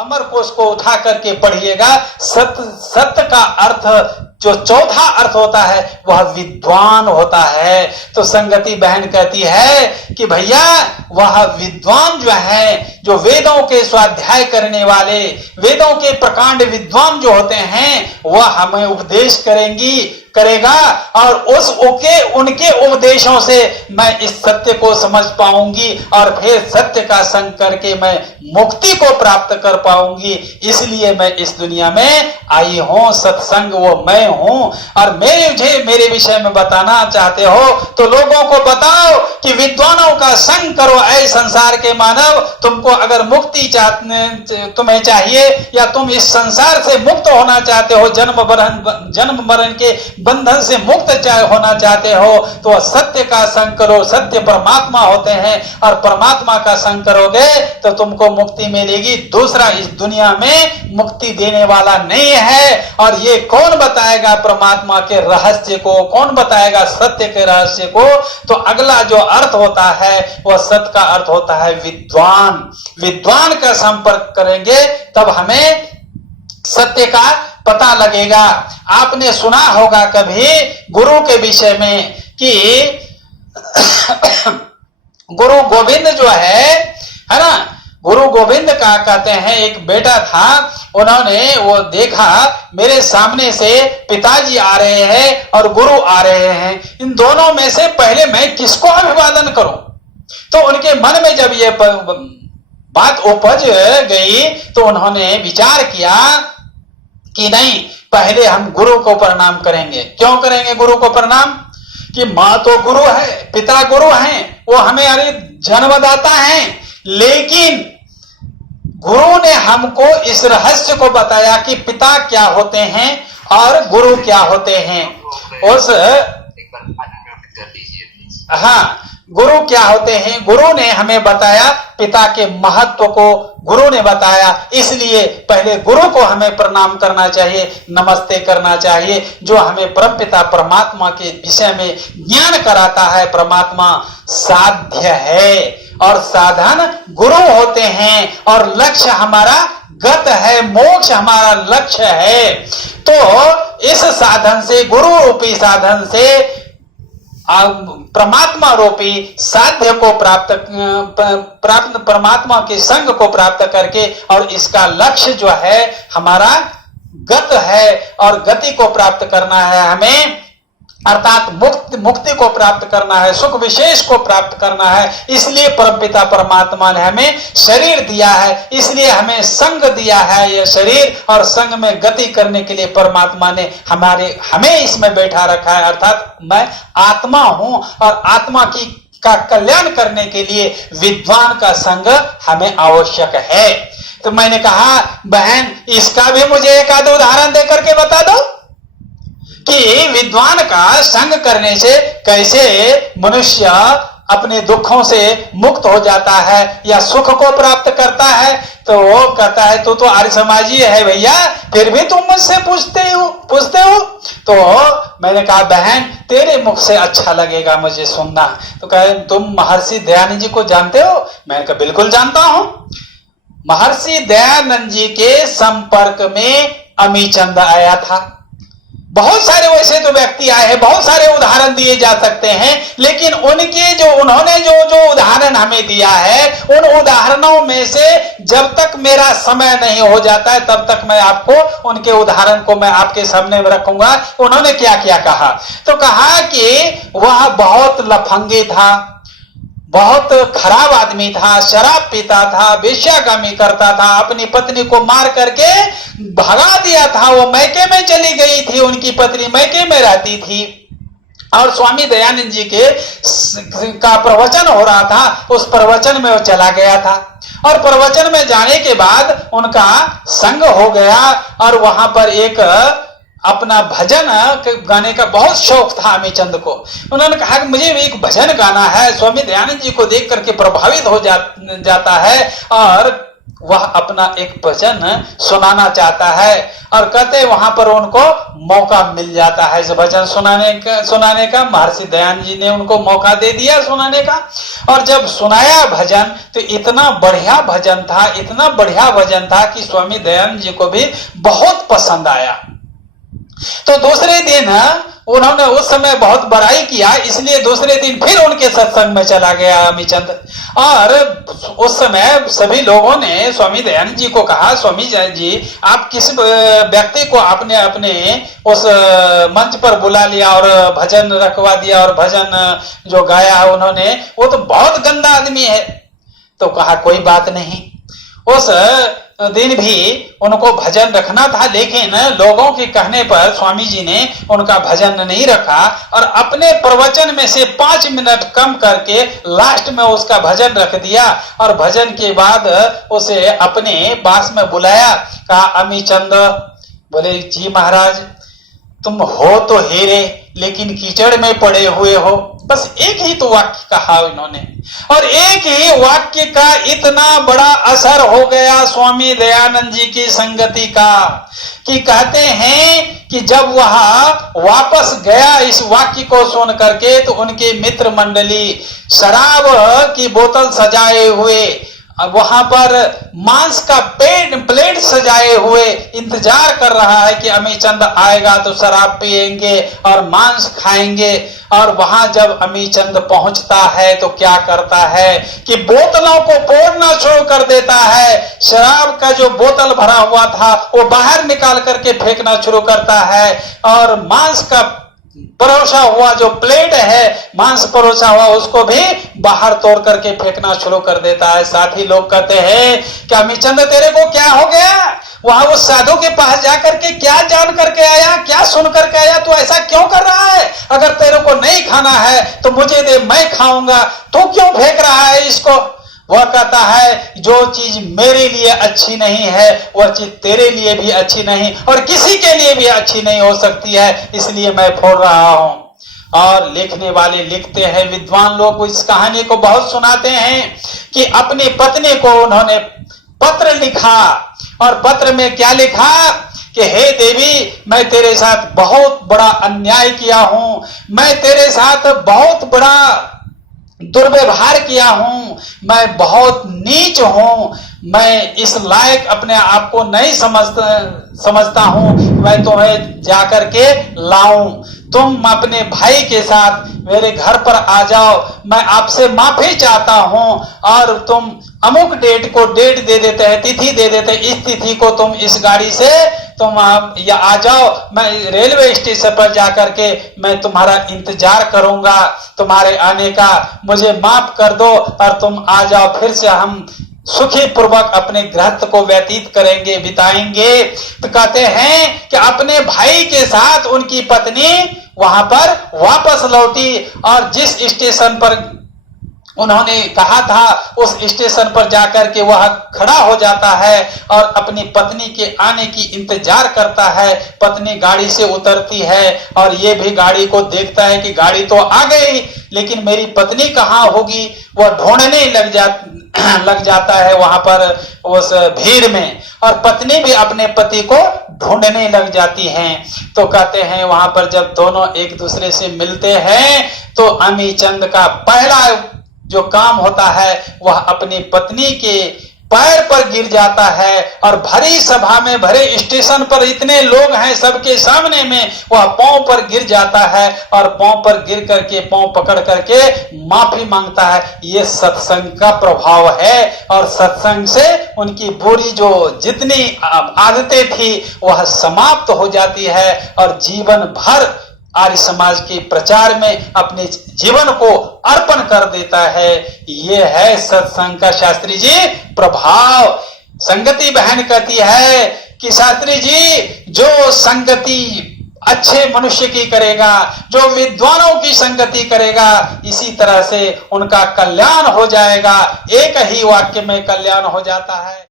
अमर कोश को उठा करके पढ़िएगा। सत्य का अर्थ जो चौथा अर्थ होता है वह विद्वान होता है। तो संगति बहन कहती है कि भैया वह विद्वान जो है, जो वेदों के स्वाध्याय करने वाले, वेदों के प्रकांड विद्वान जो होते हैं, वह हमें उपदेश करेगा और उनके उपदेशों से मैं इस सत्य को समझ पाऊंगी और फिर सत्य का संग करके मैं मुक्ति को प्राप्त कर पाऊंगी। इसलिए मैं इस दुनिया में आई हूं, सत्संग वो मैं हूं। और मेरे विषय में बताना चाहते हो तो लोगों को बताओ कि विद्वानों का संग करो। ऐ संसार के मानव, तुमको अगर मुक्ति तुम्हें चाहिए या तुम इस संसार से मुक्त होना चाहते हो, जन्म मरण के बंधन से मुक्त होना चाहते हो, तो सत्य का संग करो। सत्य परमात्मा होते हैं और परमात्मा का संग करोगे तो तुमको मुक्ति मिलेगी। दूसरा, इस दुनिया में मुक्ति देने वाला नहीं है। और ये कौन बताएगा परमात्मा के रहस्य को, कौन बताएगा सत्य के रहस्य को? तो अगला जो अर्थ होता है वह सत्य का अर्थ होता है विद्वान। विद्वान का संपर्क करेंगे तब हमें सत्य का पता लगेगा। आपने सुना होगा कभी गुरु के विषय में कि गुरु गोविंद जो है ना, गुरु गोविंद का कहते हैं एक बेटा था, उन्होंने वो देखा मेरे सामने से पिताजी आ रहे हैं और गुरु आ रहे हैं, इन दोनों में से पहले मैं किसको अभिवादन करूं? तो उनके मन में जब ये बात उपज गई तो उन्होंने विचार किया कि नहीं, पहले हम गुरु को प्रणाम करेंगे। क्यों करेंगे गुरु को प्रणाम? कि माँ तो गुरु है, पिता गुरु हैं, वो हमें अरे जन्मदाता हैं, लेकिन गुरु ने हमको इस रहस्य को बताया कि पिता क्या होते हैं और गुरु क्या होते हैं। गुरु क्या होते हैं, गुरु ने हमें बताया, पिता के महत्व को गुरु ने बताया। इसलिए पहले गुरु को हमें प्रणाम करना चाहिए, नमस्ते करना चाहिए, जो हमें परमपिता परमात्मा के विषय में ज्ञान कराता है। परमात्मा साध्य है और साधन गुरु होते हैं और लक्ष्य हमारा गत है, मोक्ष हमारा लक्ष्य है। तो इस साधन से, गुरु रूपी साधन से परमात्मा रूपी साध्य को प्राप्त परमात्मा के संग को प्राप्त करके, और इसका लक्ष्य जो है हमारा गत है और गति को प्राप्त करना है हमें, अर्थात मुक्ति को प्राप्त करना है, सुख विशेष को प्राप्त करना है। इसलिए परमपिता परमात्मा ने हमें शरीर दिया है, इसलिए हमें संग दिया है यह शरीर, और संग में गति करने के लिए परमात्मा ने हमें इसमें बैठा रखा है। अर्थात मैं आत्मा हूं और आत्मा का कल्याण करने के लिए विद्वान का संग हमें आवश्यक है। तो मैंने कहा बहन, इसका भी मुझे एक आध उदाहरण देकर के बता दो कि विद्वान का संग करने से कैसे मनुष्य अपने दुखों से मुक्त हो जाता है या सुख को प्राप्त करता है। तो वो कहता है तो आर्य समाजी है भैया, फिर भी तुम मुझसे पूछते हो। तो मैंने कहा बहन, तेरे मुख से अच्छा लगेगा मुझे सुनना। तो कहे तुम महर्षि दयानंद जी को जानते हो? मैंने कहा बिल्कुल जानता हूं। महर्षि दयानंद जी के संपर्क में अमीचंद आया था। बहुत सारे वैसे तो व्यक्ति आए हैं, बहुत सारे उदाहरण दिए जा सकते हैं, लेकिन उन्होंने जो उदाहरण हमें दिया है, उन उदाहरणों में से जब तक मेरा समय नहीं हो जाता है तब तक मैं आपको उनके उदाहरण को मैं आपके सामने में रखूंगा। उन्होंने क्या क्या कहा? तो कहा कि वह बहुत लफंगे था, बहुत खराब आदमी था, शराब पीता था, वेश्यागामी करता था, अपनी पत्नी को मार करके भगा दिया था। वो मैके में चली गई थी, उनकी पत्नी मैके में रहती थी। और स्वामी दयानंद जी का प्रवचन हो रहा था, उस प्रवचन में वो चला गया था और प्रवचन में जाने के बाद उनका संग हो गया और वहां पर एक अपना भजन गाने का बहुत शौक था अमीचंद को। उन्होंने कहा कि मुझे भी एक भजन गाना है। स्वामी दयानंद जी को देख करके प्रभावित हो जाता है और वह अपना एक भजन सुनाना चाहता है और कहते वहां पर उनको मौका मिल जाता है इस भजन सुनाने का। महर्षि दयानंद जी ने उनको मौका दे दिया सुनाने का और जब सुनाया भजन तो इतना बढ़िया भजन था, इतना बढ़िया भजन था कि स्वामी दयानंद जी को भी बहुत पसंद आया। तो दूसरे दिन उन्होंने उस समय बहुत बड़ाई किया, इसलिए दूसरे दिन फिर उनके सत्संग में चला गया अमीचंद। और उस समय सभी लोगों ने स्वामी दयानंद जी को कहा, स्वामी जी आप किस व्यक्ति को आपने अपने उस मंच पर बुला लिया और भजन रखवा दिया और भजन जो गाया उन्होंने वो तो बहुत गंदा आदमी है। तो कहा कोई बात नहीं, उस दिन भी उनको भजन रखना था, लेकिन लोगों के कहने पर स्वामी जी ने उनका भजन नहीं रखा और अपने प्रवचन में से 5 मिनट कम करके लास्ट में उसका भजन रख दिया। और भजन के बाद उसे अपने पास में बुलाया, कहा अमीचंद, बोले जी महाराज तुम हो तो हीरे लेकिन कीचड़ में पड़े हुए हो। बस एक ही तो वाक्य कहा इन्होंने और एक ही वाक्य का इतना बड़ा असर हो गया स्वामी दयानंद जी की संगति का कि कहते हैं कि जब वह वापस गया इस वाक्य को सुन करके तो उनके मित्र मंडली शराब की बोतल सजाए हुए वहां पर मांस का प्लेट सजाए हुए इंतजार कर रहा है कि अमीचंद आएगा तो शराब पिएंगे और मांस खाएंगे। और वहां जब अमीचंद पहुंचता है तो क्या करता है कि बोतलों को फोड़ना शुरू कर देता है। शराब का जो बोतल भरा हुआ था वो बाहर निकाल करके फेंकना शुरू करता है और मांस का परोसा हुआ जो प्लेट है मांस परोसा हुआ उसको भी बाहर तोड़ करके फेंकना शुरू कर देता है। साथ ही लोग कहते हैं कि अमीचंद तेरे को क्या हो गया, वहां उस साधु के पास जाकर के क्या जान करके आया, क्या सुन करके आया, तू ऐसा क्यों कर रहा है? अगर तेरे को नहीं खाना है तो मुझे दे, मैं खाऊंगा, तू क्यों फेंक रहा है इसको? वह कहता है जो चीज मेरे लिए अच्छी नहीं है वह चीज तेरे लिए भी अच्छी नहीं और किसी के लिए भी अच्छी नहीं हो सकती है, इसलिए मैं फोड़ रहा हूं। और लिखने वाले लिखते हैं, विद्वान लोग इस कहानी को बहुत सुनाते हैं कि अपनी पत्नी को उन्होंने पत्र लिखा और पत्र में क्या लिखा कि हे देवी मैं तेरे साथ बहुत बड़ा अन्याय किया हूं, मैं तेरे साथ बहुत बड़ा दुर्व्यवहार किया हूं, मैं बहुत नीच हूं, मैं इस लायक अपने आप को नहीं समझता हूं, मैं तुम्हें जाकर के लाऊं, तुम अपने भाई के साथ मेरे घर पर आ जाओ, मैं आपसे माफी चाहता हूं और तुम अमुक डेट को डेट दे देते हैं, तिथि दे देते हैं, इस तिथि को तुम इस गाड़ी से तुम या आ जाओ, मैं रेलवे स्टेशन पर जाकर के मैं तुम्हारा इंतजार करूंगा तुम्हारे आने का, मुझे माफ कर दो और तुम आ जाओ, फिर से हम सुखी पूर्वक अपने गृहस्थ को व्यतीत करेंगे, बिताएंगे। तो कहते हैं कि अपने भाई के साथ उनकी पत्नी वहां पर वापस लौटी और जिस स्टेशन पर उन्होंने कहा था उस स्टेशन पर जाकर के वह खड़ा हो जाता है और अपनी पत्नी के आने की इंतजार करता है। पत्नी गाड़ी से उतरती है और ये भी गाड़ी को देखता है कि गाड़ी तो आ गई लेकिन मेरी पत्नी कहाँ होगी, वह ढूंढने लग जाता है वहां पर उस भीड़ में और पत्नी भी अपने पति को ढूंढने लग जाती हैं। तो कहते हैं वहां पर जब दोनों एक दूसरे से मिलते हैं तो अमीचंद का पहला जो काम होता है वह अपनी पत्नी के पैर पर गिर जाता है और भरी सभा में भरे स्टेशन पर इतने लोग हैं सबके सामने में वह पांव पर गिर जाता है और पांव पर गिर करके पांव पकड़ करके माफी मांगता है। ये सत्संग का प्रभाव है और सत्संग से उनकी बुरी जो जितनी आदतें थी वह समाप्त हो जाती है और जीवन भर आर्य समाज के प्रचार में अपने जीवन को अर्पण कर देता है। ये है सत्संग का शास्त्री जी प्रभाव। संगति बहन कहती है कि शास्त्री जी जो संगति अच्छे मनुष्य की करेगा, जो विद्वानों की संगति करेगा, इसी तरह से उनका कल्याण हो जाएगा। एक ही वाक्य में कल्याण हो जाता है।